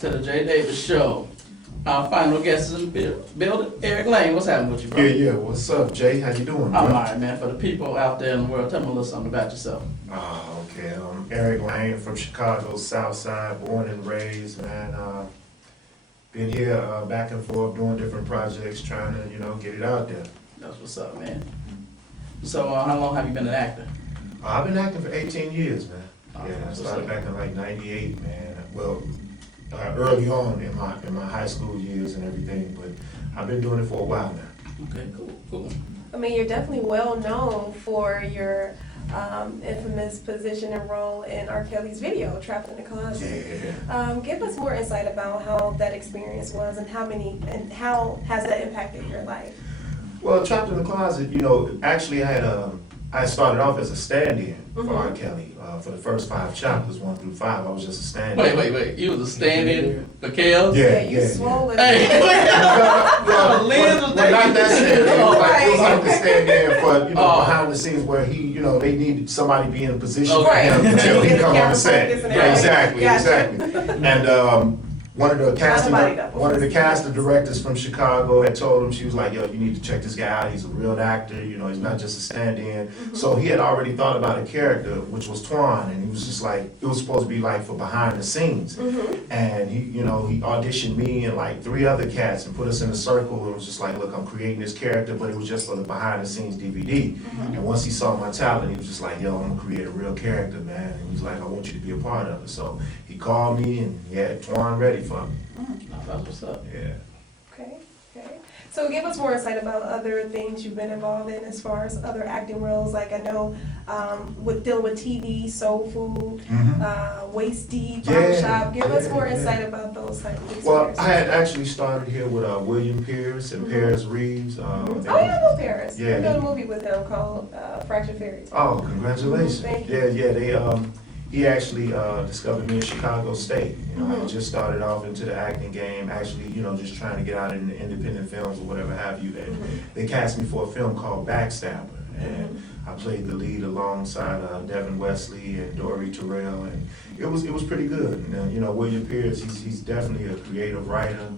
back to the J Davis Show. Our final guest is in the building, Eric Lane. What's happening with you, bro? Yeah. What's up, Jay? How you doing, bro? I'm all right, man. For the people out there in the world, tell me a little something about yourself. Okay. I'm Eric Lane from Chicago, South Side, born and raised, man. Been here back and forth doing different projects, trying to, get it out there. That's what's up, man. So, how long have you been an actor? I've been acting for 18 years, man. Oh, I that's started what's up. back in like '98, man. Well, early on in my high school years and everything, but I've been doing it for a while now. Okay, cool. I mean, you're definitely well known for your infamous position and role in R.Kelly's video, Trapped in the Closet. Yeah. Give us more insight about how that experience was and how has that impacted your life? Well, Trapped in the Closet, actually I started off as a stand-in for R.Kelly. For the first 5 chapters, 1 through 5, I was just a stand-in. Wait. You was a stand-in for Kels? Yeah, you swole it. Hey, Well, Liz was well, not that stand-in. It was like the Right. stand-in for, Oh. behind the scenes where he, they needed somebody to be in a position for Okay. him until he Get the come on camera the set. focus and Yeah, everything. exactly. And one of the casting directors from Chicago had told him, she was like, yo, you need to check this guy out. He's a real actor. He's not just a stand-in. So he had already thought about a character, which was Twan, and he was just like, it was supposed to be like for behind the scenes. And he auditioned me and like 3 other cats and put us in a circle. And was just like, look, I'm creating this character, but it was just for the behind the scenes DVD. And once he saw my talent, he was just like, yo, I'm gonna create a real character, man. And he was like, I want you to be a part of it. So he called me and he had Twan ready for me. That's what's up. Yeah. Okay. So give us more insight about other things you've been involved in as far as other acting roles. Like I know with dealing with TV, Soul Food, Waist Deep, Barbershop. Give us more insight about those type of Well, experiences. I had actually started here with William Pierce and Paris Reeves. Oh, yeah, I know Paris. Yeah. I know a movie with him called Fractured Fairy Tale. Oh, congratulations. Thank you. Yeah. He actually discovered me in Chicago State. I just started off into the acting game, actually, just trying to get out in the independent films or whatever have you. And they cast me for a film called Backstabber. And I played the lead alongside Devin Wesley and Dory Terrell, and it was pretty good. And, William Pierce, he's definitely a creative writer.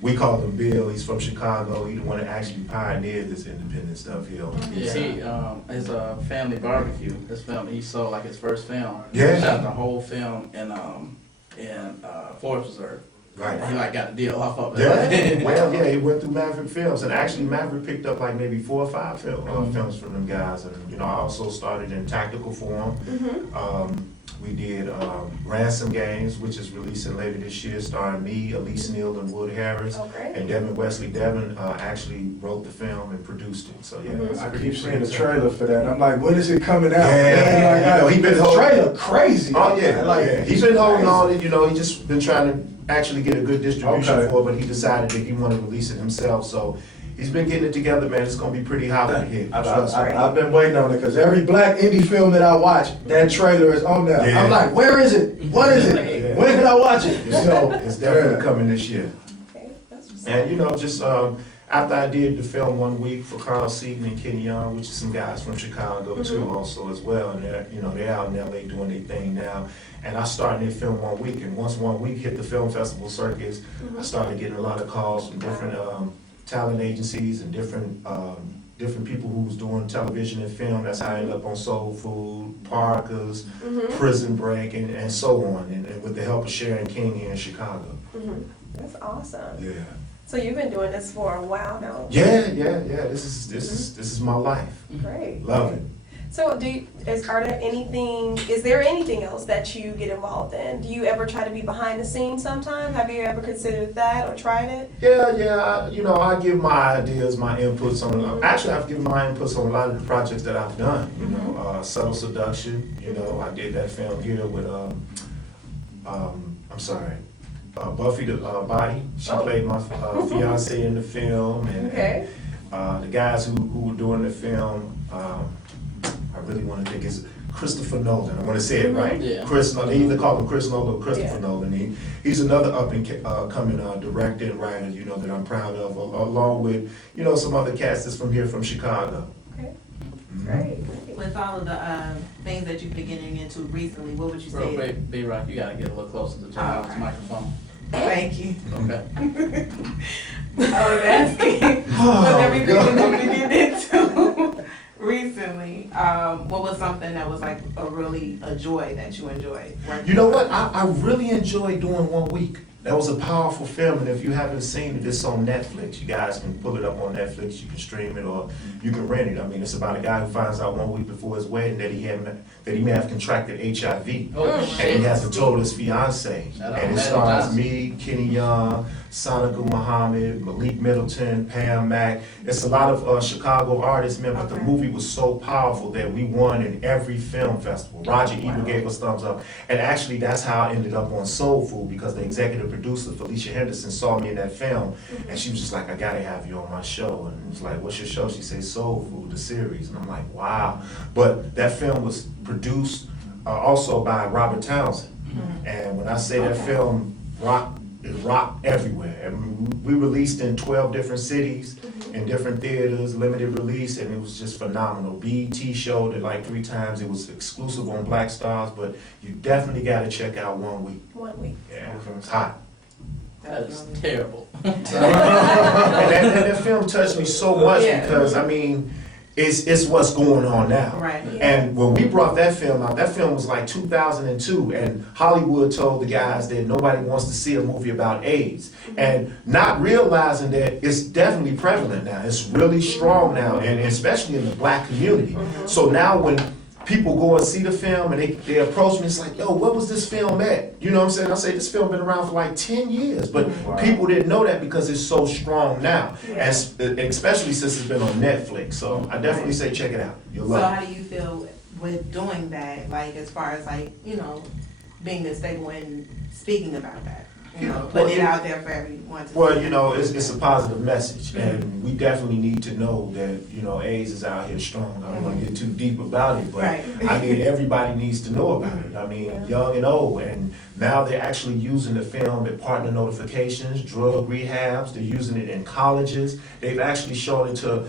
We call him Bill. He's from Chicago. He's the one that actually pioneered this independent stuff here. Yeah, his Family Barbecue, his film, he saw like his first film. Yeah. He shot the whole film in Forest Reserve. Right. And he got the deal off of it. Yeah, well, yeah, he went through Maverick Films, and actually Maverick picked up like maybe 4 or 5 films from them guys. And I also started in tactical form. We did Ransom Games, which is releasing later this year, starring me, Elise Neal, and Wood Harris, Oh, great. and Devin Wesley. Devin actually wrote the film and produced it. So yeah, it's I pretty keep seeing the exciting. trailer for that. I'm like, when is it coming out? Yeah. He been holding- trailer crazy. Oh yeah, Like, he's been holding on it. He just been trying to actually get a good distribution Okay. for it, but he decided that he wanted to release it himself. So he's been getting it together, man. It's gonna be pretty hot to hit. I've been waiting on it because every black indie film that I watch, that trailer is on there. Yeah. I'm like, where is it? What is it? Yeah. When can I watch it? It's definitely coming this year. Okay, that's what's And just after I did the film 1 week for Carl Seaton and Kenny Young, which is some guys from Chicago too, also as well, and they're out in LA doing their thing now. And I started their film 1 week, and once 1 week hit the film festival circuits, I started getting a lot of calls from different talent agencies and different people who was doing television and film. That's how I ended up on Soul Food, Parker's, Prison Break, and so on, and with the help of Sharon King here in Chicago. That's awesome. Yeah. So you've been doing this for a while now. Yeah. This is my life. Great. Love it. So is there anything else that you get involved in? Do you ever try to be behind the scenes sometimes? Have you ever considered that or tried it? Yeah. I give my ideas, my inputs on. Actually, I've given my inputs on a lot of the projects that I've done. Subtle Seduction. I did that film here with Buffy the Body. She played my fiance in the film, and Okay. the guys who were doing the film. I really want to think it's Christopher Nolan. I want to say it right. Yeah. Chris. They either call him Chris Nolan or Christopher Yeah. Nolan. He's another up and coming director and writer. That I'm proud of, along with some other cast that's from here from Chicago. Okay. Mhm. Great. With all of the things that you've been getting into recently, what would you say? Bro, B-Rock, you gotta get a little closer to John's microphone. Thank you. Okay. I was asking with everything that you get into recently. What was something that was like a joy that you enjoyed? You know what? I really enjoyed doing 1 week. That was a powerful film, and if you haven't seen it, it's on Netflix. You guys can pull it up on Netflix. You can stream it, or you can rent it. I mean, it's about a guy who finds out 1 week before his wedding that he may have contracted HIV, Oh, and shit. he hasn't told his fiance. Shout out And it Matt stars Johnson. me, Kenny Young, Sonica Muhammad, Malik Middleton, Pam Mack. It's a lot of Chicago artists, man. But the Okay. movie was so powerful that we won in every film festival. Roger Ebert gave us thumbs up, and actually that's how I ended up on Soul Food, because the executive producer Felicia Henderson saw me in that film, and she was just like, "I gotta have you on my show." And it's like, "What's your show?" She said, "Soul Food, the series." And I'm like, "Wow!" But that film was produced also by Robert Townsend, and when I say that film it rocked everywhere. And we released in 12 different cities, in different theaters, limited release, and it was just phenomenal. BET showed it like 3 times. It was exclusive on Black Stars, but you definitely got to check out 1 week. 1 week. Yeah, it's hot. That is terrible. And that film touched me so much Yeah. because, I mean, it's what's going on now. Right. And when we brought that film out, that film was like 2002, and Hollywood told the guys that nobody wants to see a movie about AIDS. And not realizing that it's definitely prevalent now. It's really strong now, and especially in the black community. So now when people go and see the film and they approach me, it's like, "Yo, what was this film at?" You know what I'm saying? I say this film been around for like 10 years, but people didn't know that because it's so strong now, as, especially since it's been on Netflix. So I definitely say check it out. You'll So love how it. do you feel with doing that? Like as far as like, being a stable and speaking about that. Putting it out there for everyone to Well, see. it's a positive message, and we definitely need to know that, AIDS is out here strong. I don't want to get too deep about it, but Right. I mean, everybody needs to know about it. I mean, young and old, and now they're actually using the film at partner notifications, drug rehabs. They're using it in colleges. They've actually shown it to,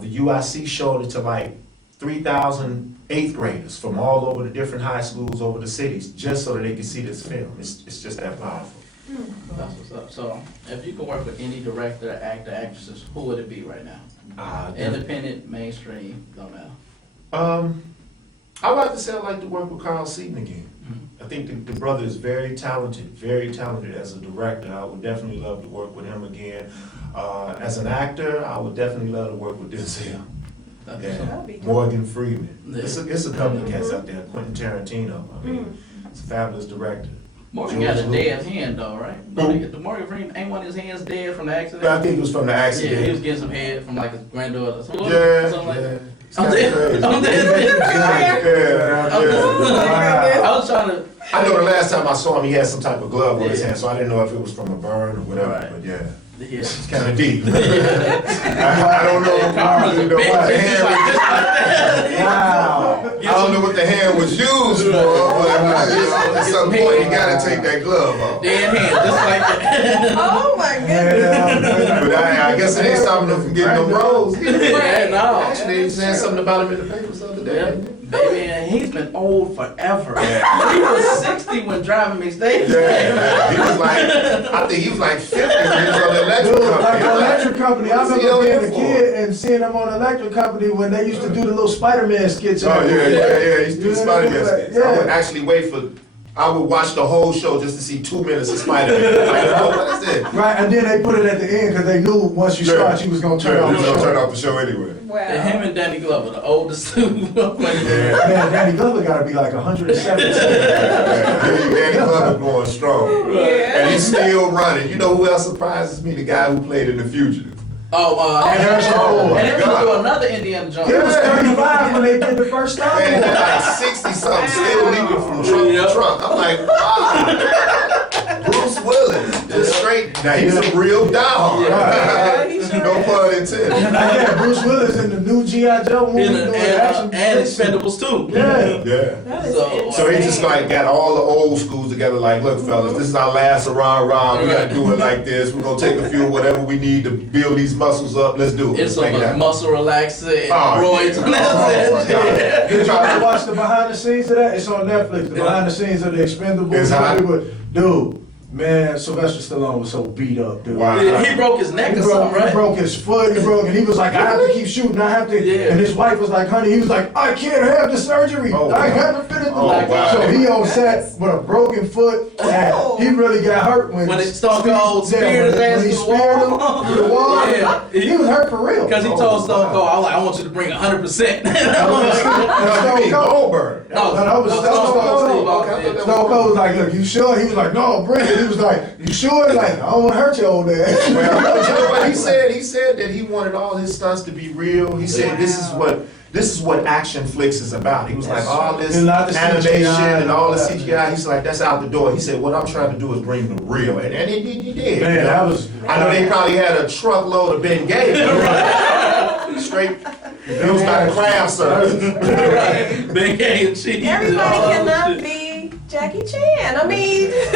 the UIC showed it to like 3,000 eighth graders from all over the different high schools over the cities, just so that they can see this film. It's just that powerful. That's what's up. So, if you could work with any director, actor, actresses, who would it be right now? Independent, mainstream, don't matter. I'd like to say I'd like to work with Carl Seaton again. I think the brother is very talented as a director. I would definitely love to work with him again. As an actor, I would definitely love to work with Denzel. That's Yeah. what's up. That'd be good. Morgan Freeman. Yeah. It's a couple of cats out there. Quentin Tarantino. I mean, it's a fabulous director. Morgan George got a Lucas. dead hand though, right? The Morgan Freeman, ain't one of his hands dead from the accident? I think it was from the Yeah, he accident. was getting some head from like his granddaughter. Yeah, Something like that. It's I'm kinda dead. crazy. I'm dead. Yeah. I was trying to. I know the last time I saw him, he had some type of glove on his hand, so I didn't know if it was from a burn or whatever, Right. but yeah. Yeah. It's kind of deep. I don't know. Karma's a You know what the bitch. hand was- Wow. I don't know what the hand was used for, but at some point you gotta take that glove off. Dead hand, just like that. Oh my goodness. Yeah. But I guess it ain't stopping them from getting them rolls. Yeah, no. Actually, they saying something about him in the papers the other Yeah, day. baby, and he's been old forever. Yeah. He was 60 when driving me stage. Yeah, he was like, I think he was like 50 when he was on the electric Dude, like company. the electric company, I What's he remember on being there a for? kid and seeing them on the electric company when they used to do the little Spider-Man skits. and Oh, yeah, everything. yeah, he's doing Yeah, Spider-Man skits. I yeah. would actually I would watch the whole show just to see 2 minutes of Spider-Man. Like, oh, what is it? Right, and then they put it at the end because they knew once you start, you was gonna turn off he the was gonna show. turn off the show anyway. And him Wow. and Danny Glover, the oldest two. Man, Danny Glover gotta be like 117. Danny Glover going strong. Yeah. And he's still running. You know who else surprises me? The guy who played in The Fugitive. Harrison Ford. And then we're gonna do another Indiana Jones. He was 35 when they did the first Star Man, Wars. he's like 60 something, still leaping from trunk to trunk. I'm like, wow. Bruce Willis, just straight. Now he's a real diehard. Yeah, he sure No is. pun intended. Yeah, Bruce Willis in the new G.I. Joe movie And, doing action. and Expendables too. Yeah. Yeah. That is So- So he just like got all the old schools together, like, look, fellas, this is our last hurrah. We gotta do it like this. We're gonna take a few whatever we need to build these muscles up. Let's do it. It's Let's so make it much happen. muscle relaxing, Oh, roids, yeah. and that's Oh, my it. God. Yeah. Did you ever watch the behind the scenes of that? It's on Netflix. The behind the scenes of the Expendables. It's hot. Dude, Man, Sylvester Stallone was so beat up, dude. Wow. He broke his neck or something, He right? broke his foot, and he was like, I have to keep shooting, I have to. Yeah. And his wife was like, honey, he was like, I can't have the surgery. Oh, I wow. have to finish the Oh, wow. So he on set with a broken foot, and he really got hurt when When it Stone Cold speared his ass when he to the speared him wall. to the wall. Yeah. He was hurt for real. Because he told Stone Cold, I was like, I want you to bring 100%. No, you mean Goldberg. No, that was Stone Cold. Okay. Stone Cold was like, look, you sure? He was like, no, bring it. He was like, you sure? Like, I don't want to hurt your old ass. Well, you know what he said? He said that he wanted all his stunts to be real. He said this is what action flicks is about. He was like, all this And not the animation CGI and all the CGI. He's like, that's out the door. He said, what I'm trying to do is bring the real, and he did. Man, you know? that was. I know they probably had a truckload of Ben Gay. Straight. It was like a craft service. Big Gay and cheese. Everybody Oh, cannot shit. be Jackie Chan. I mean, But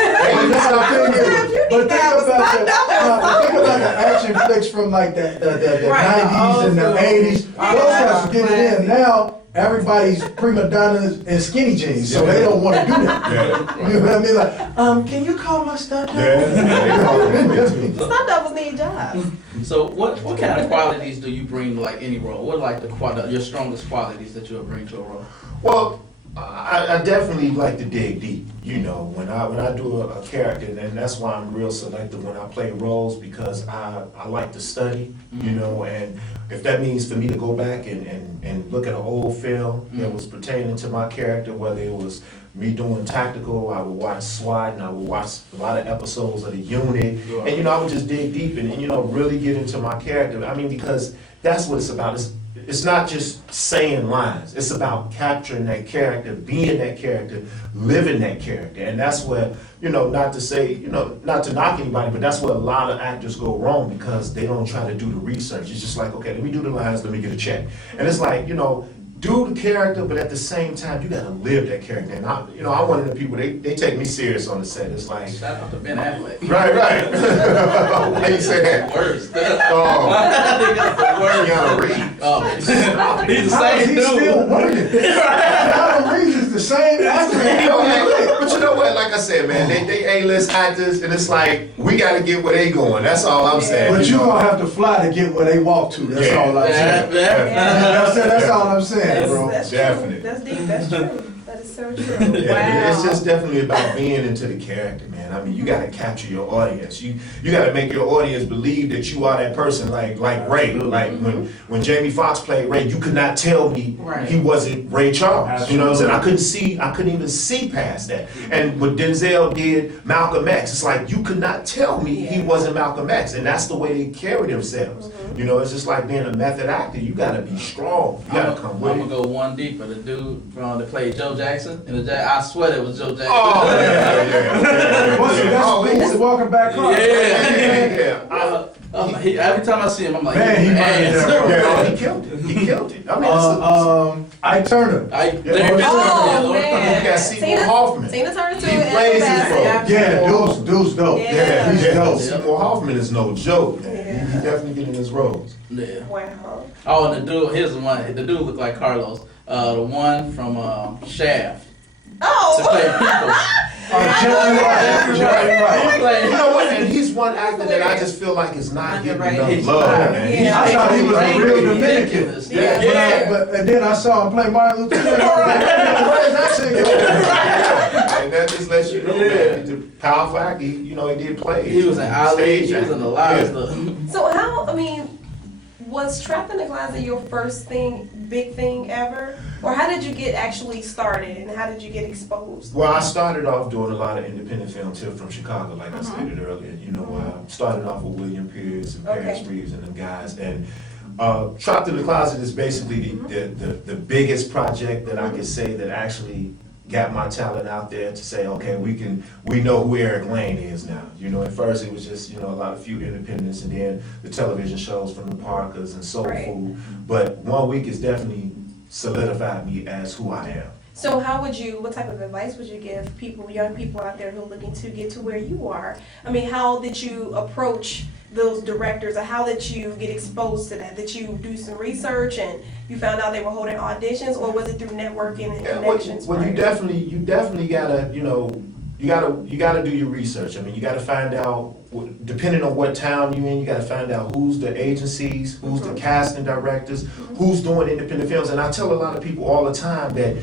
think about the action flicks from like the Right, 90s and the also. 80s. Those guys are getting in. Now, everybody's prima donnas in skinny jeans, so they don't want to do that. Yeah. You know what I mean? Like, can you call my stunt double? stunt doubles need jobs. So what kind of qualities do you bring to like any role? What are like your strongest qualities that you'll bring to a role? Well, I definitely like to dig deep. You know, when I do a character, and that's why I'm real selective when I play roles, because I like to study. You know, and if that means for me to go back and look at an old film that was pertaining to my character, whether it was me doing tactical, I would watch SWAT, and I would watch a lot of episodes of The Unit, and you know, I would just dig deep and you know, really get into my character. I mean, because that's what it's about. It's not just saying lines. It's about capturing that character, being that character, living that character. And that's where, you know, not to say, you know, not to knock anybody, but that's where a lot of actors go wrong, because they don't try to do the research. It's just like, okay, let me do the lines, let me get a check. And it's like, you know, do the character, but at the same time, you gotta live that character. And I'm one of the people, they take me serious on the set. It's like, Shout out to Ben Affleck. right. Why you say that? Worst. Oh, I think that's the worst. Keanu Reeves. Oh, he's the How is same he dude. still working? Keanu Reeves is the same actor. But you know what? Like I said, man, they A-list actors, and it's like we got to get where they going. That's all I'm saying. But you know? gonna have to fly to get where they walk to. That's all I'm saying. That's all I'm saying, bro. That's Definitely. true. That's deep. That's true. That is so true. Yeah, it's just definitely about being into the character, man. I mean, you got to capture your audience. You got to make your audience believe that you are that person, like Ray. Like when Jamie Foxx played Ray, you could not tell me Right. he wasn't Ray Charles. Absolutely. You know what I'm saying? I couldn't even see past that. And what Denzel did, Malcolm X, it's like you could not tell me he wasn't Malcolm X, and that's the way they carry themselves. You know, it's just like being a method actor. You got to be strong. You got to come with I'm it. gonna go one deeper. The dude that played Joe Jackson, and I swear it was Joe Jackson. Oh, yeah. What's the best walking back home? Every time I see him, I'm like, Man, he murdered that role. Yeah, he killed it. He killed it. I mean, Ike Turner. Oh, you man. got Seymour Hoffman. Tina Turner too. He and plays his Bassett. role. Yeah, dude's dope. Yeah. He's dope. Seymour Hoffman is no joke. Yeah. He definitely getting his roles. Yeah. Wow. Oh, and the dude, here's the one. The dude looked like Carlos. The one from Shaft. To play Oh. people. Jerry Wright. You know what? And he's one actor that I just feel like is not getting enough He's love, not. man. Yeah. I thought he was a real Dominican. Ridiculous. Yeah. But and then I saw him play Martin Luther King. Where is that shit going? And that just lets you know, man, he's a powerful actor. He did play. He was in Ali. He was in a lot of stuff. So was Trapped in the Closet your first big thing ever? Or how did you get actually started and how did you get exposed? Well, I started off doing a lot of independent films here from Chicago, like I stated earlier. I started off with William Pierce and Paris Reeves and them guys. And Trapped in the Closet is basically the biggest project that I could say that actually got my talent out there to say, okay, we know who Eric Lane is now. At first it was just, a few independents, and then the television shows from the Parkers and Soul Food. But 1 week has definitely solidified me as who I am. So what type of advice would you give young people out there who are looking to get to where you are? I mean, how did you approach those directors, or how did you get exposed to that? Did you do some research and you found out they were holding auditions, or was it through networking and connections? Well, you definitely gotta, gotta do your research. I mean, you gotta find out, depending on what town you're in, you gotta find out who's the agencies, who's the casting directors, who's doing independent films. And I tell a lot of people all the time that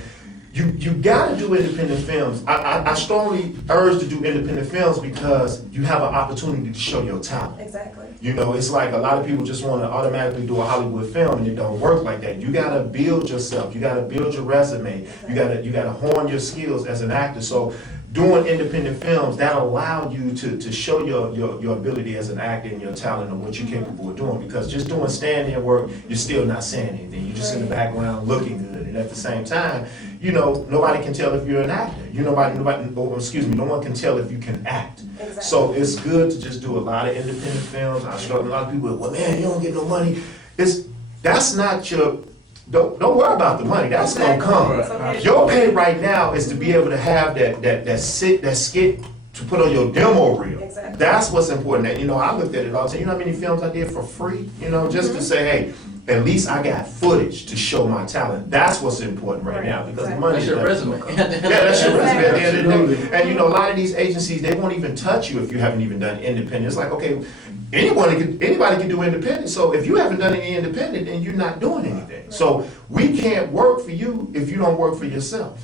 you gotta do independent films. I strongly urge to do independent films because you have an opportunity to show your talent. Exactly. You know, it's like a lot of people just want to automatically do a Hollywood film, and it don't work like that. You gotta build yourself. You gotta build your resume. You gotta hone your skills as an actor. So doing independent films, that allow you to show your ability as an actor and your talent and what you're capable of doing. Because just doing stand-in work, you're still not saying anything. You're just in the background looking good. And at the same time, you know, nobody can tell if you're an actor. No one can tell if you can act. Exactly. So it's good to just do a lot of independent films. I struggle a lot of people with, well, man, you don't get no money. That's not your. Don't worry about the money. That's gonna come. Okay. Your pay right now is to be able to have that skit to put on your demo reel. Exactly. That's what's important. And, you know, I looked at it all the time. You know how many films I did for free? You know, just to say, hey, at least I got footage to show my talent. That's what's important right now, because the money. That's your resume. Yeah, that's your resume at the end of the day. And you know, a lot of these agencies, they won't even touch you if you haven't even done independent. It's like, okay, anybody can do independent. So if you haven't done any independent, then you're not doing anything. So we can't work for you if you don't work for yourself.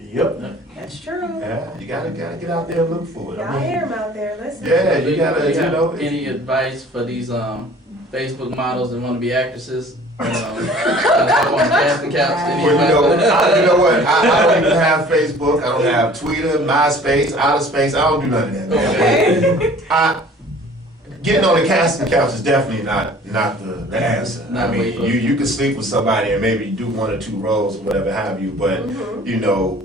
Yep. That's true. Yeah, you gotta get out there and look for it. Y'all hear them out there, listen. Yeah, you gotta, you know. Any advice for these Facebook models that want to be actresses? I want casting couch. Well, you know what? I don't even have Facebook. I don't have Twitter, MySpace, Outer Space. I don't do none of that. Okay. Getting on the casting couch is definitely not the answer. I mean, you can sleep with somebody and maybe do one or two roles or whatever have you, but you know,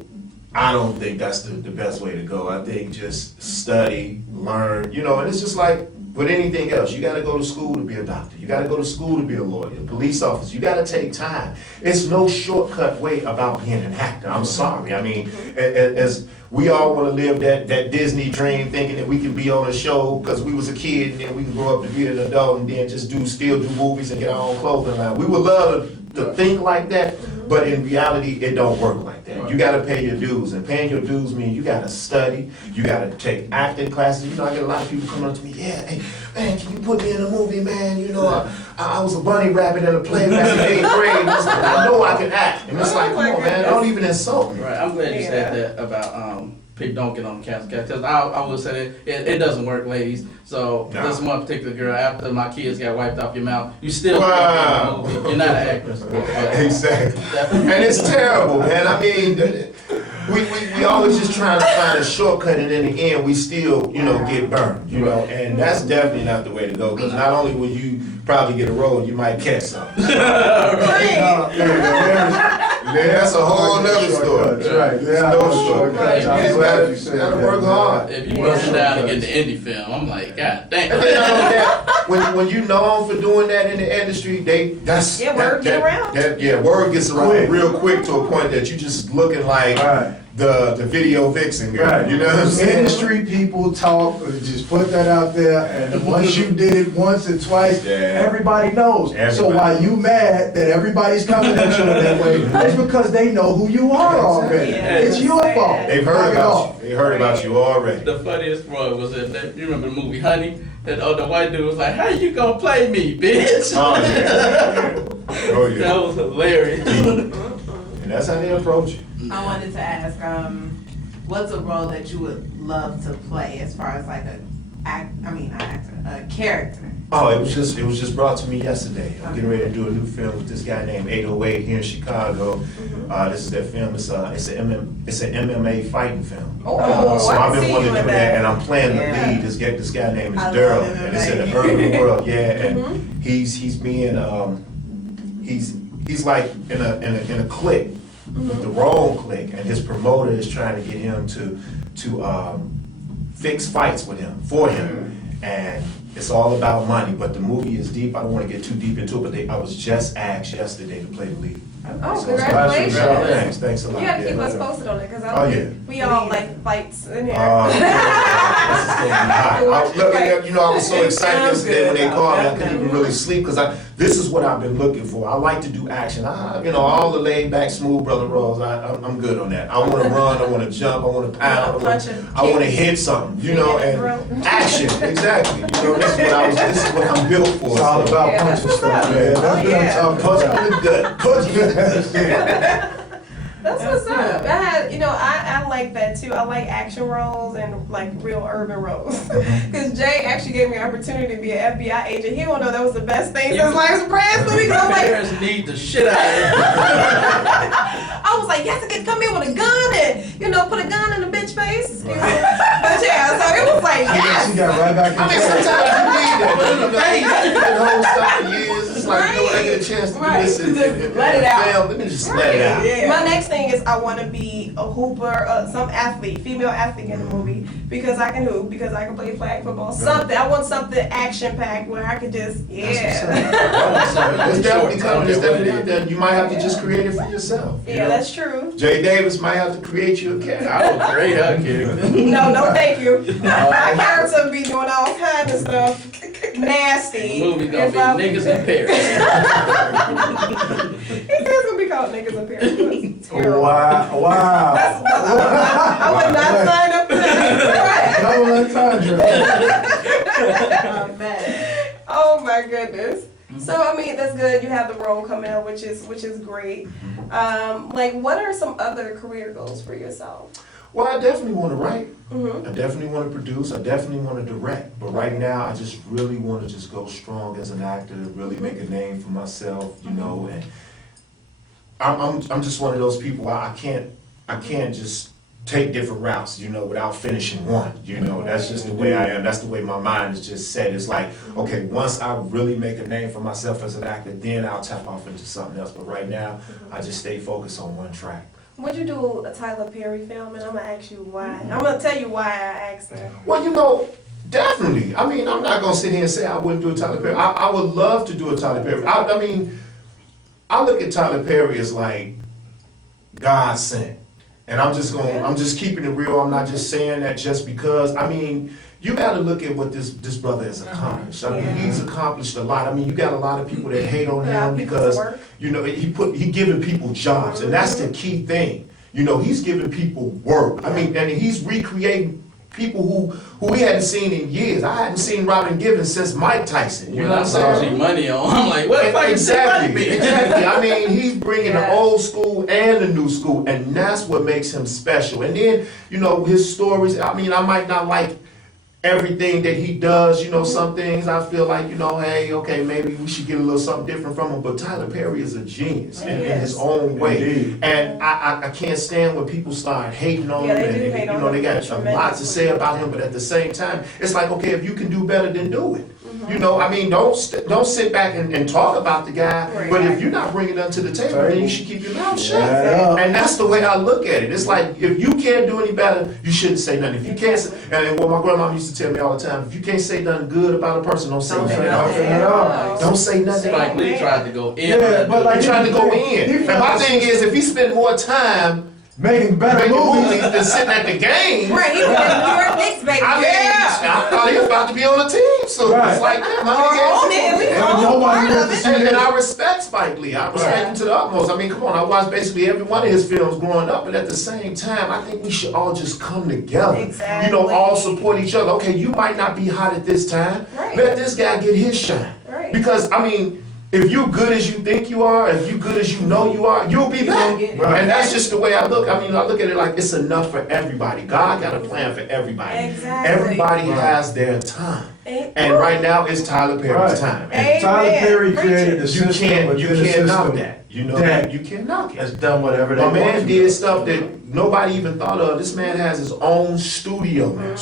I don't think that's the best way to go. I think just study, learn, you know, and it's just like with anything else. You gotta go to school to be a doctor. You gotta go to school to be a lawyer, a police officer. You gotta take time. It's no shortcut way about being an actor. I'm sorry. I mean, as we all want to live that Disney dream, thinking that we can be on a show because we was a kid and then we can grow up to be an adult and then just still do movies and get our own clothing line. We would love to think like that, but in reality, it don't work like that. You gotta pay your dues, and paying your dues means you gotta study, you gotta take acting classes. You know, I get a lot of people coming up to me, yeah, hey, man, can you put me in a movie, man? You know, I was a bunny rabbit in a play back in 8th grade. I know I can act. And it's like, come on, man, don't even insult me. Right, I'm glad you said that about people don't get on the casting couch. Because I would say that it doesn't work, ladies. So this one particular girl, after my kids got wiped off your mouth, you still can't get in the movie. You're not an actress. Exactly. And it's terrible, man. I mean, we always just trying to find a shortcut, and in the end, we still, you know, get burned, you know, and that's definitely not the way to go, because not only will you probably get a role, you might catch something. That's a whole nother story. That's right. Yeah, no shortcut. I'm glad you said that. Gotta work hard. If you rush down and get the indie film, I'm like, God damn. And then all that, when you known for doing that in the industry, word get around. Word gets around real quick to a point that you just looking like the video vixen girl. Right. You know what I'm saying? Industry people talk, just put that out there, and once you did it once or twice, everybody knows. So while you mad that everybody's coming at you that way, it's because they know who you are already. It's your fault. They've heard about you. They heard about you already. The funniest part was that you remember the movie Honey? That the white dude was like, "How you gonna play me, bitch?" Oh yeah. Oh yeah. That was hilarious. And that's how they approach you. I wanted to ask, what's a role that you would love to play as far as like a character? Oh, it was just brought to me yesterday. I'm getting ready to do a new film with this guy named 808 here in Chicago. This is that film. It's an MMA fighting film. So I've been wanting to do that, and I'm playing the lead. This guy named is Daryl, and it's in the urban world. Yeah, and he's being he's like in a clique. With the wrong clique, and his promoter is trying to get him to fix fights with him for him, and it's all about money. But the movie is deep. I don't want to get too deep into it, but I was just asked yesterday to play the lead. Oh, congratulations! Thanks a lot. You have to keep us posted on it, because we all like fights in here. This is gonna be hot. I was looking at, I was so excited Sounds yesterday when they good, called me. I though. couldn't even really sleep because this is what I've been looking for. I like to do action. All the laid back, smooth brother roles. I'm good on that. I want to run. I want to jump. I want to pound. I want to hit something. And action. Exactly. This is what I'm built for. It's all about punching stuff, man. That's what I'm talking about. Punch good. Punch good. That's what's up. I like that too. I like action roles and like real urban roles. Because Jay actually gave me an opportunity to be an FBI agent. He don't know that was the best thing since last surprise to me. Because I'm like, Parents need the shit out of it. I was like, yes, I can come in with a gun and put a gun in the bitch face. But yeah, so it was like, yes. She got right back in Sometimes you need that. You've been home stuff for years. It's like, when I get a chance to do this and let it out. fail, let me just let it out. Yeah. My next thing is I want to be a hooper, some athlete, female athlete in the movie, because I can hoop, because I can play flag football, something. I want something action packed where I could just, It's definitely coming. It's definitely that you might have to just create it for yourself. Yeah, that's true. Jay Davis might have to create you a character. I would create her character. No, thank you. My character be doing all kinds of stuff. Nasty. The movie's gonna be niggas in Paris. It's gonna be called Niggas in Paris. Terrible. Wow. I would not sign up for that. Double entendre. Oh my goodness. So I mean that's good. You have the role coming out, which is great. What are some other career goals for yourself? Well, I definitely want to write. Mm-hmm. I definitely want to produce. I definitely want to direct. But right now, I just really want to just go strong as an actor, really make a name for myself, And I'm just one of those people. I can't just take different routes, without finishing one. That's just the way I am. That's the way my mind is just set. It's like, okay, once I really make a name for myself as an actor, then I'll tap off into something else. But right now, I just stay focused on one track. Would you do a Tyler Perry film? And I'm gonna ask you why. I'm gonna tell you why I asked her. Well, definitely. I mean, I'm not gonna sit here and say I wouldn't do a Tyler Perry. I would love to do a Tyler Perry. I look at Tyler Perry as like God sent. And I'm just keeping it real. I'm not just saying that just because. I mean, you got to look at what this brother has accomplished. I mean, he's accomplished a lot. I mean, you got a lot of people that hate on him because he giving people jobs, and that's the key thing. He's giving people work. I mean, and he's recreating people who we hadn't seen in years. I hadn't seen Robin Givens since Mike Tyson. You know what I'm saying? Money on. I'm like, what the fuck is Exactly. I mean, he's bringing the old school and the new school, and that's what makes him special. And then, his stories. I mean, I might not like everything that he does, some things I feel like, hey, okay, maybe we should get a little something different from him. But Tyler Perry is a genius in his own way. Indeed. And I can't stand when people start hating on him. They do hate on him they got a lot to say about him, but at the same time, it's like, okay, if you can do better, then do it. I mean, don't sit back and talk about the guy, but if you're not bringing nothing to the table, then you should keep your mouth shut. Yeah. And that's the way I look at it. It's like, if you can't do any better, you shouldn't say nothing. If you can't say, and what my grandma used to tell me all the time, if you can't say nothing good about a person, don't say nothing at all. Don't say nothing. Like Lee tried to go in. Yeah, but like He tried to go in. And my thing is, if he spent more time making better movies than sitting at the game, Right, he was in New York Knicks, baby. I thought he was about to be on the team. So it's like, damn, and I respect Spike Lee. I respect him to the utmost. I mean, come on, I watched basically every one of his films growing up, but at the same time, I think we should all just come together. Exactly. All support each other. Okay, you might not be hot at this time. Right. Let this guy get his shine. Right. Because, I mean, if you're good as you think you are, if you're good as you know you are, you'll be back. And that's just the way I look. I mean, I look at it like it's enough for everybody. God got a plan for everybody. Exactly. Everybody has their time. And right now, it's Tyler Perry's time. And Tyler Perry created the you system. can't knock that. You can't knock it. Has done whatever they My want man to. did stuff that nobody even thought of. This man has his own studio now.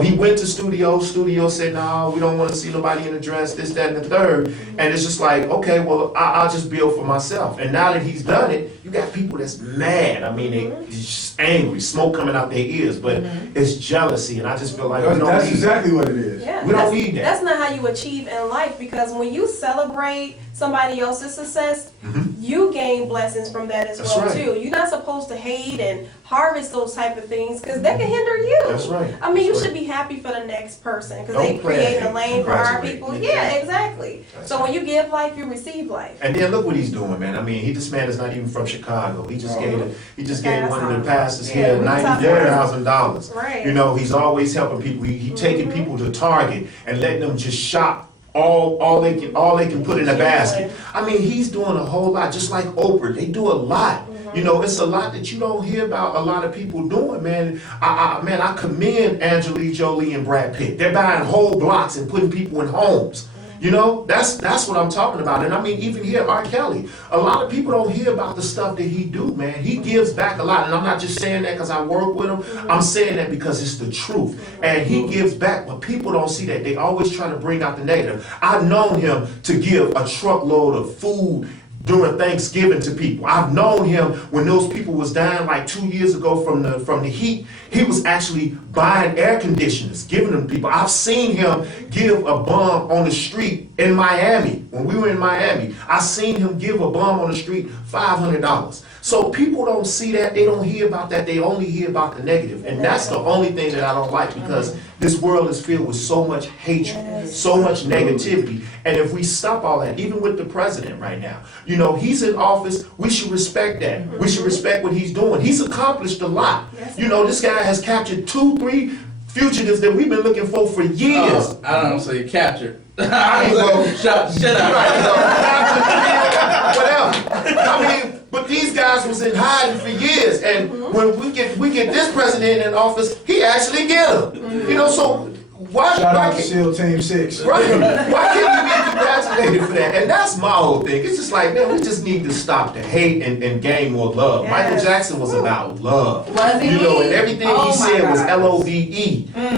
He went to studio said, no, we don't want to see nobody in a dress, this, that, and the third. And it's just like, okay, well, I'll just build for myself. And now that he's done it, you got people that's mad. I mean, they're just angry, smoke coming out their ears, but it's jealousy. And I just feel like we don't That's need exactly what it is. Yeah, We don't need that. That's not how you achieve in life, because when you celebrate somebody else's success, you gain blessings from that as That's well right. too. You're not supposed to hate and harvest those type of things because that can hinder you. That's right. I mean, you That's should right. be happy for the next person because Don't they plan create it. a lane for our Congratulate. people. Yeah, exactly. That's So right. when you give life, you receive life. And then look what he's doing, man. I mean, this man is not even from Chicago. He just gave That's one of the awesome. pastors Yeah, here we talked about $90,000. Right. You know, he's always helping people. He taking people to Target and letting them just shop all they can put in a basket. I mean, he's doing a whole lot, just like Oprah. They do a lot. You know, it's a lot that you don't hear about a lot of people doing, man. I commend Angelina Jolie and Brad Pitt. They're buying whole blocks and putting people in homes. You know, that's what I'm talking about. And I mean, even here, R.Kelly, a lot of people don't hear about the stuff that he do, man. He gives back a lot. And I'm not just saying that because I work with him. I'm saying that because it's the truth. And he gives back, but people don't see that. They always try to bring out the negative. I've known him to give a truckload of food during Thanksgiving to people. I've known him when those people was dying like 2 years ago from the heat. He was actually buying air conditioners, giving them to people. I've seen him give a bum on the street in Miami. When we were in Miami, I seen him give a bum on the street $500. So people don't see that. They don't hear about that. They only hear about the negative. And that's the only thing that I don't like because this world is filled with so much hatred, so much negativity. And if we stop all that, even with the president right now, you know, he's in office, we should respect that. We should respect what he's doing. He's accomplished a lot. You know, this guy has captured 2-3 fugitives that we've been looking for years. I don't say captured. I mean, well, shut up. Right, so, whatever. I mean, but these guys was in hiding for years, and when we get this president in office, he actually get them. You know, so why? Shout why out to can't- SEAL Team 6. Right. Why can't we be congratulated for that? And that's my whole thing. It's just like, man, we just need to stop the hate and gain more love. Yes. Michael Jackson was about love. Was he? You know, and everything Oh he my said was gosh. LOVE.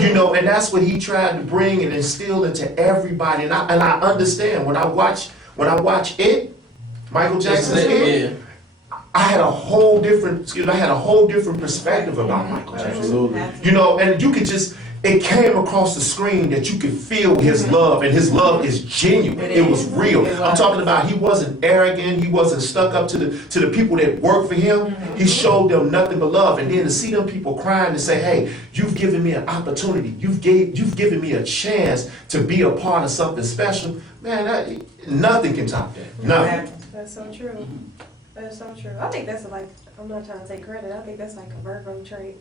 You know, and that's what he tried to bring and instill into everybody. And I understand when I watch it, Michael Jackson's It. Yeah. I had a whole different perspective about Michael Jackson. Absolutely. You know, and you could just, it came across the screen that you could feel his love, and his love is genuine. It was real. I'm talking about he wasn't arrogant, he wasn't stuck up to the people that worked for him. He showed them nothing but love. And then to see them people crying and say, hey, you've given me an opportunity, you've given me a chance to be a part of something special, man, nothing can top that. Nothing. That's so true. That's so true. I think that's like, I'm not trying to take credit. I think that's like a Virgo trait.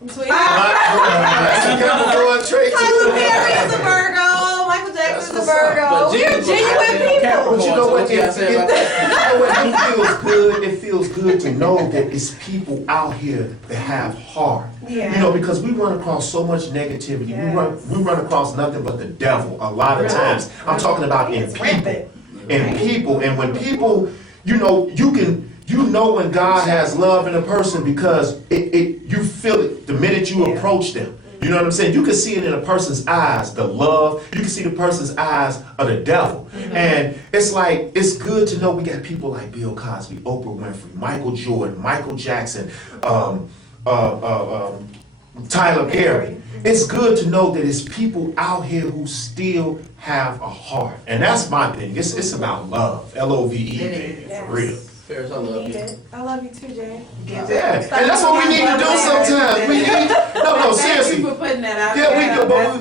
I'm sweet. That's a Capricorn trait Tyler too. Perry is a Virgo. Michael Jackson's a Virgo. But We're genuine people. But you know what? you gotta say about that? It feels good. It feels good to know that it's people out here that have heart. Yeah. You know, because we run across so much negativity. Yes. We run across nothing but the devil a lot of times. I'm talking about in It's people. rampant. In people. And when people, you know, you know when God has love in a person because you feel it the minute you approach them. You know what I'm saying? You can see it in a person's eyes, the love. You can see the person's eyes of the devil. And it's like, it's good to know we got people like Bill Cosby, Oprah Winfrey, Michael Jordan, Michael Jackson, Tyler Perry. It's good to know that it's people out here who still have a heart. And that's my thing. It's about love. LOVE, baby, for real. Ferris, I We love need you. it. I love you too, Jay. Yeah, and that's what we need to do sometimes. We need, no, Thank seriously. you for putting that out Yeah, there. we That's do, but we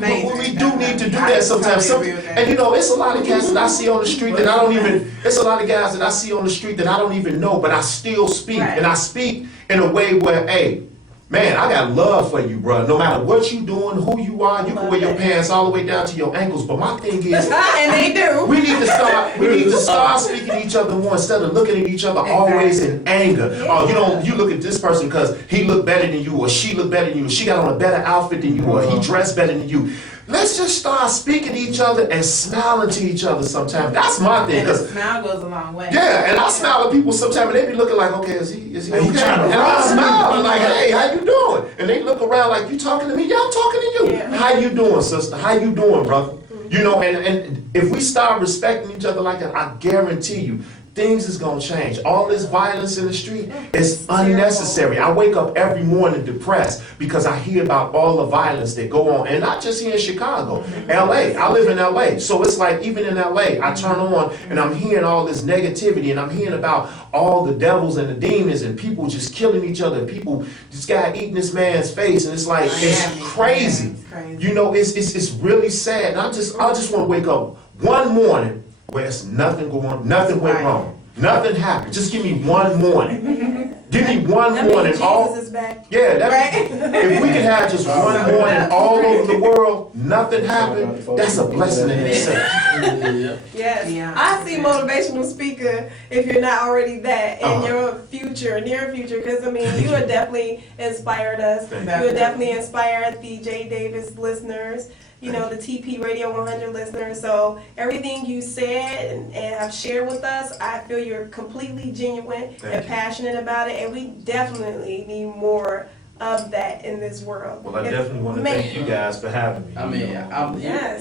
amazing. do need to do that sometimes. totally agree with that. And you know, it's a lot of cats that I see on the street that I don't even, it's a lot of guys that I see on the street that I don't even know, but I still speak. Right. And I speak in a way where, hey, man, I got love for you, bro. No matter what you doing, who you are, you can wear your pants all the way down to your ankles. But my thing is, And they do. we need to start speaking to each other more instead of looking at each other always in anger. Oh, you look at this person because he looked better than you, or she looked better than you, or she got on a better outfit than you, or he dressed better than you. Let's just start speaking to each other and smiling to each other sometimes. That's my thing. And a 'Cause smile goes a long way. yeah, and I smile at people sometimes, and they be looking like, okay, is he He okay? trying to And I rob smile, and like, hey, how you doing? And they look around like, you talking to me? Yeah, I'm talking to you. Yeah. How you doing, sister? How you doing, brother? You know, and if we start respecting each other like that, I guarantee you, things is gonna change. All this violence in the street is unnecessary. I wake up every morning depressed because I hear about all the violence that go on, and not just here in Chicago, LA. I live in LA, so it's like even in LA, I turn on and I'm hearing all this negativity, and I'm hearing about all the devils and the demons and people just killing each other. People, this guy eating this man's face, and it's like it's crazy. You know, it's really sad. And I just want to wake up one morning where it's nothing going, nothing went wrong. Nothing happened. Just give me one morning. Give me one morning. Jesus is back. Yeah, if we could have just one morning all over the world, nothing happened, that's a blessing in itself. Yes. Yeah. I see motivational speaker if you're not already that in your future, near future, because I mean, you have definitely inspired us. You have definitely inspired the J. Davis listeners, you know, the TP Radio 100 listeners. So everything you said and have shared with us, I feel you're completely genuine and passionate about it, and we definitely need more of that in this world. Well, I definitely want to thank you guys for having me. I mean,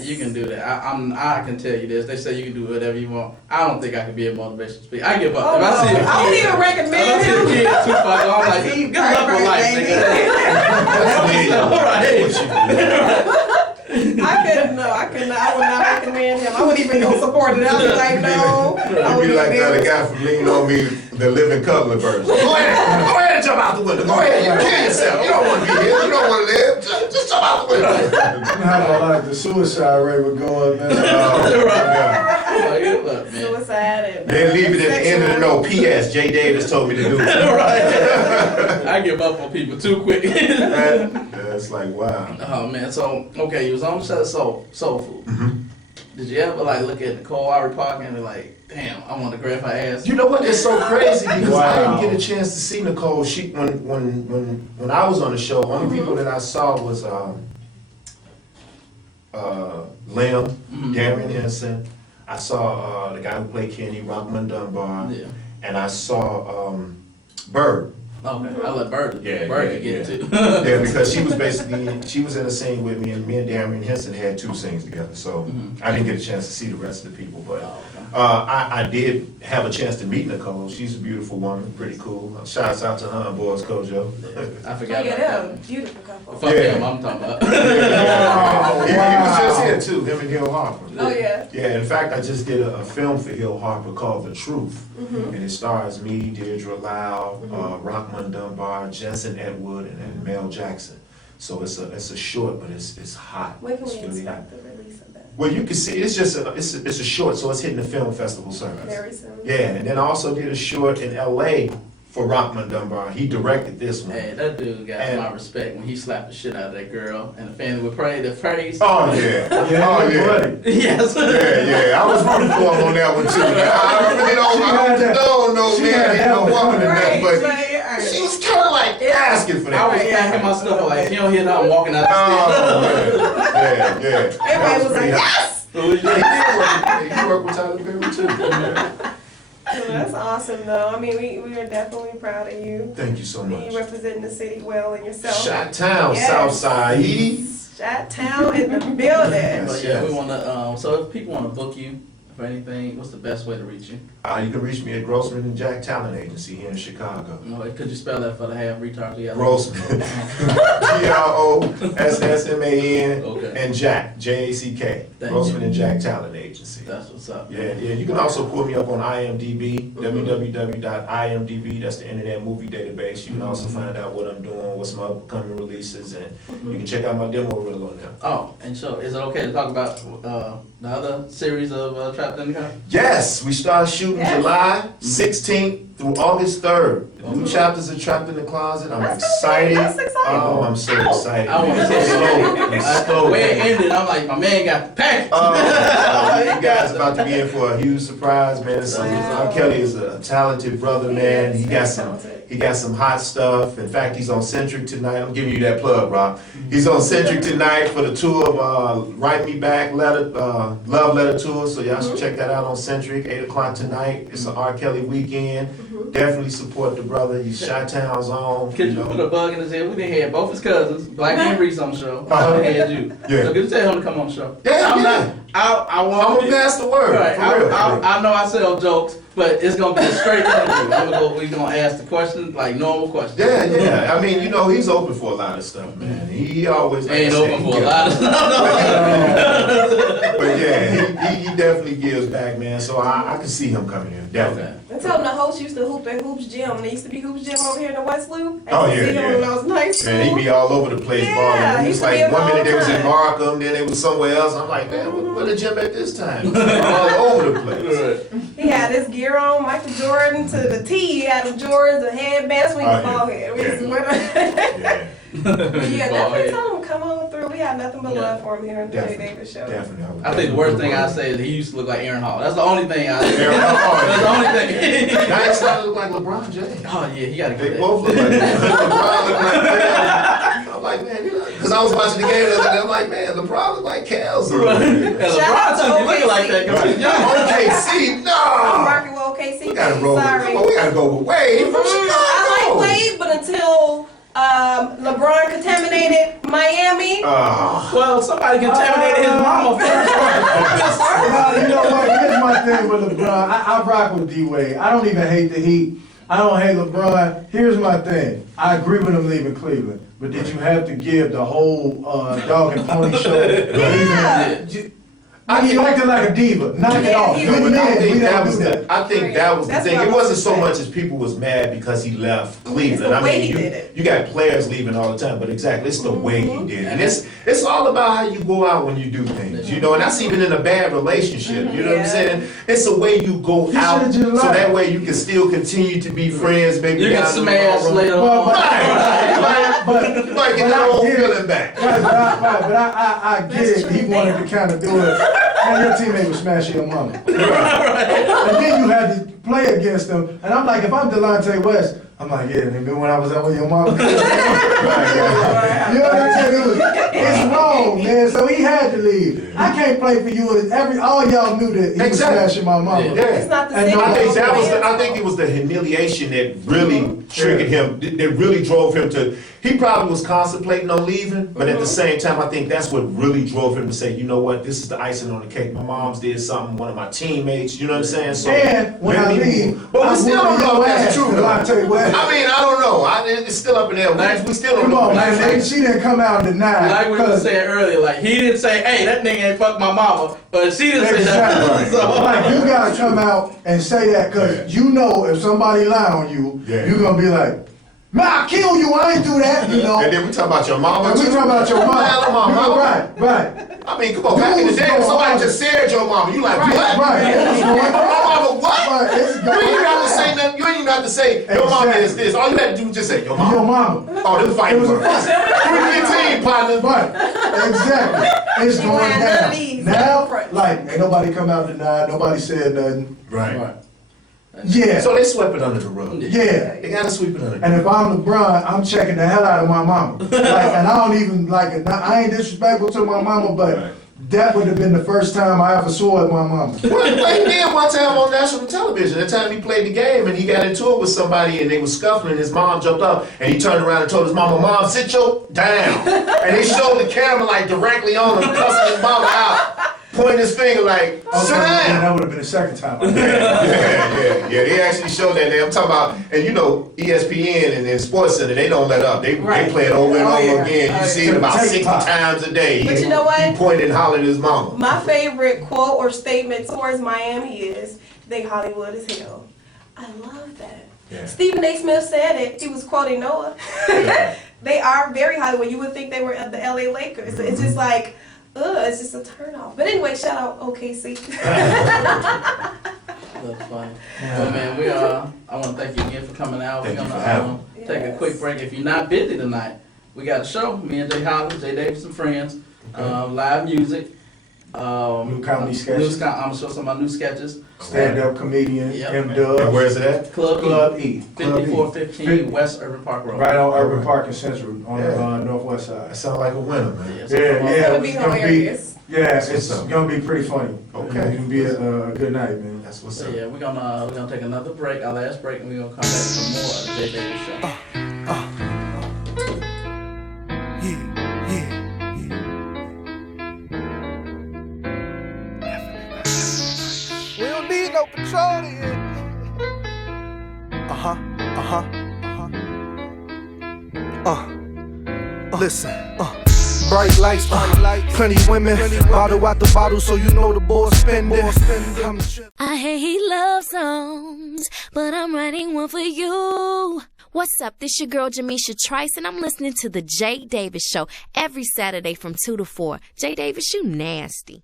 you can do that. I can tell you this. They say you can do whatever you want. I don't think I can be a motivational speaker. I give up. Oh, If I see a kid, I don't even recommend if I see a him. kid too far gone, I'm like, good luck with life, nigga. All right. I would not recommend him. I wouldn't even go support it. I was like, no. I You'd would be like the other guy from Lean On Me, the living Cutler version. Go ahead and jump out the window. Go ahead, you kill yourself. You don't want to be here. You don't want to live. Just jump out the window. You know how like the suicide rate would go up, man. suicide and They leave it at the end of the note. P.S. J. Davis told me to do it. Right. I give up on people too quick. It's like, wow. Oh man, so okay, you was on the set of Soul Food. Did you ever like look at Nicole Ari Parker and be like, damn, I want to grab her ass? You know what? It's so crazy because I didn't get a chance to see Nicole. She when I was on the show, only people that I saw was Lim, Darian Henson. I saw the guy who played Kenny, Rockman Dunbar, and I saw Bird. Okay, I let Bird get it too. Yeah, because she was in a scene with me, and Darian Henson had 2 scenes together, so I didn't get a chance to see the rest of the people, but I did have a chance to meet Nicole. She's a beautiful woman, pretty cool. Shouts out to her and Boys Kojo. I forgot about that. Beautiful couple. Fuck him, I'm talking about. He was just here too, him and Hill Harper. Oh yeah. Yeah, in fact, I just did a film for Hill Harper called The Truth, and it stars me, Deirdre Lau, Rockman Dunbar, Jensen Edward, and Mel Jackson. So it's a short, but it's hot. When can we It's really hot. expect the release of that? Well, you can see it's just a short, so it's hitting the film festival circuit. Very soon. Yeah, and then I also did a short in L.A. for Rockman Dunbar. He directed this one. Hey, that dude got my respect when he slapped the shit out of that girl and the family would pray the praise. Oh yeah, oh yeah. Yes. Yeah. I was rooting for him on that one too. I really don't know, man, ain't no woman in that, but she was kind of like asking for that. I was packing my stuff like, if you don't hear that, I'm walking out the Yeah. Everybody was like, yes! He worked with Tyler Perry too. Well, that's awesome, though. I mean, we are definitely proud of you. Thank you so much. You representing the city well and yourself. Chi-Town, Yes. Southside. Chi-Town in the building. But yeah, we want to, so if people want to book you for anything, what's the best way to reach you? You can reach me at Grossman and Jack Talent Agency here in Chicago. No, could you spell that for the half retard? Grossman. Grossman and Jack, Jack. Grossman and Jack Talent Agency. That's what's up. Yeah. You can also pull me up on IMDb, www.imdb. That's the Internet Movie Database. You can also find out what I'm doing, what's my upcoming releases, and you can check out my demo reel on there. Oh, and so is it okay to talk about the other series of Trapped in the Car? Yes, we start shooting July 16th through August 3rd. The new chapters are Trapped in the Closet. I'm excited. That's exciting. Oh, I'm so excited. I want to say the way it ended, I'm like, my man got the package. You guys about to be in for a huge surprise, man. R.Kelly is a talented brother, man. He got some hot stuff. In fact, he's on Centric tonight. I'm giving you that plug, Rob. He's on Centric tonight for the tour of Write Me Back Love Letter Tour. So y'all should check that out on Centric, 8 o'clock tonight. It's an R. Kelly weekend. Definitely support the brother. He's Chi-Town's own. Could you put a bug in his head? We done had both his cousins, Black and Reese on the show. Uh-huh. I had you. Yeah. So could you tell him to come on the show? Yeah, I'm yeah. not, I want I'm gonna pass the word. Right. For real. I know I sell jokes, but it's gonna be a straight interview. We're gonna ask the questions like normal questions. Yeah. I mean, he's open for a lot of stuff, man. He always Ain't open for a lot of stuff. But yeah, he definitely gives back, man. So I can see him coming in, definitely. And tell them the host used to hoop at Hoops Gym. There used to be Hoops Gym over here in the West Loop. I Oh, used to yeah, see him yeah. when I was in high school. Man, he be all over the place Yeah, balling. It he was used to be like in one all minute they was in time. Markham, then they was somewhere else. I'm like, man, where the gym at this time? All over the place. He had his gear on, Michael Jordan to the T. He had the Jordans, the headbands, we Oh, ball yeah. head. We used to Yeah. wear that. Yeah, Yeah, Ball definitely head. tell him come on through. We have nothing but Yeah. love for him here on the Jay Definitely. Davis Show. definitely. I think the worst thing I say is he used to look like Aaron Hall. That's the only thing I say. Aaron Hall, That's the only thing. Now he started to look like LeBron James. Oh yeah, he gotta They get both that. look like LeBron look like Cal. I'm like, man, because I was watching the game the other day. I'm like, man, LeBron look like Cal's. And LeBron shouldn't be looking like that because he's young. OKC, I'm no. rocking with OKC. We gotta roll. Sorry. Come on, we gotta go with Wade from Chicago. I like Wade, but until LeBron contaminated Miami. Well, somebody contaminated his mama first. Well, you know what? Here's my thing with LeBron. I rock with D-Wade. I don't even hate the Heat. I don't hate LeBron. Here's my thing. I agree with him leaving Cleveland. But did you have to give the whole dog and pony show? Yeah. I mean, you acting like a diva. Knock it Yeah, off. he Good was- man, I think we that don't was do the. that. I think that was the That's thing. what It I wasn't was so saying. much as people was mad because he left Cleveland. the I way mean, he did it. you got players leaving all the time, but exactly, it's the way he did it. And it's all about how you go out when you do things, you know. And that's even in a bad relationship. You know what I'm Yeah. saying? It's the way you go You out, should've just so lied. that way you can still continue to be friends. Maybe You can down the smash road. later Well, on. You might get that old feeling back. Right, but I get That's it. true. He wanted to kind of do it. Man, your teammate was smashing your mama. And then you had to play against him. And I'm like, if I'm Delonte West, I'm like, yeah, nigga, when I was out with your mama. You know what I'm saying? It's wrong, man. So he had to leave. I can't play for you. All y'all knew that he was Exactly. smashing my mama. Yeah. It's not the And same. no, I think that was. as I think it was the humiliation that really triggered him. That really drove him to. He probably was contemplating on leaving, but at the same time, I think that's what really drove him to say, you know what, this is the icing on the cake. My mom's did something. One of my teammates. You know what I'm saying? So And when I leave, but we still don't know if that's true. Though. Delonte West. I mean, I don't know. It's still up in the air. We still don't Come know. on, man. She didn't come out and deny. Like we were saying earlier, like he didn't say, "Hey, that nigga ain't fuck my mama," but she didn't say that. Exactly. So, Like, you gotta come out and say that, cause you know if somebody lie on you, you're gonna be like, man, I'll kill you, I ain't do that, you know. And then we talk about your mama. And we too. talk about your mama. Man, my mama. Right. I mean, come on. Back in the day, when somebody just said your mama, you like, what? Right. My mama, what? Right, it's You ain't even have to say nothing. You ain't even have to say your mama is this. All you had to do was just say your mama. Your mama. Oh, this fight It was a was fight. 315, partner. Right, exactly. It's You going had none of down. these. Now, like, ain't nobody come out and deny, nobody said nothing. Right. Yeah, So they swept it under the rug. yeah. They gotta sweep it under the And rug. if I'm LeBron, I'm checking the hell out of my mama. Like, and I don't even like it. I ain't disrespectful to my mama, but Right. that would have been the first time I ever swore at my mama. Well, he did one time on national television. That time he played the game and he got into it with somebody and they was scuffling and his mom jumped up and he turned around and told his mama, "Mom, sit your down." And they showed the camera like directly on him, cussing his mama out, pointing his finger like, "Sit Yeah, down." that would have been the second time. Yeah. They actually showed that there. I'm talking about, and you know, ESPN and then Sports Center, they don't let up. They play it over and Oh, over yeah. again. You Oh, see yeah. it about Take 60 pop. times a day. But you know what? He pointed and hollered at his mama. My favorite quote or statement towards Miami is, "They Hollywood as hell." I love that. Yeah. Stephen A. Smith said it. He was quoting Noah. They are very Hollywood. You would think they were at the LA Lakers. It's just like, it's just a turnoff. But anyway, shout out OKC. that's fine. Well, man, I want to thank you again for coming out. Thank We're you gonna for having me. take a quick break. If you're not busy tonight, we got a show. Me and Jay Holland, Jay Davis and friends, live music. New comedy sketches. I'm gonna show some of my new sketches. Stand-up comedian, Yep. And M-Dub, where's it at? Club Club E, E. Club E. 5415 West Urban Park Road. Right on Urban Park and Central on Yeah. the northwest That side. sound like a winner, man. Yes. Yeah, It's gonna be it's gonna be hilarious. Yeah, That's it's what's up. gonna be pretty funny. Okay. It's gonna be a good night, man. That's what's So up. yeah, we're gonna take another break, our last break, and we're gonna come back with some more of the Jay Davis Show. We don't need no patrol here. Listen. Bright lights, plenty women, bottle out the bottle, so you know the boys spend it. I hate love songs, but I'm writing one for you. What's up? This your girl Jamisha Trice, and I'm listening to the Jay Davis Show every Saturday from 2 to 4. Jay Davis, you nasty.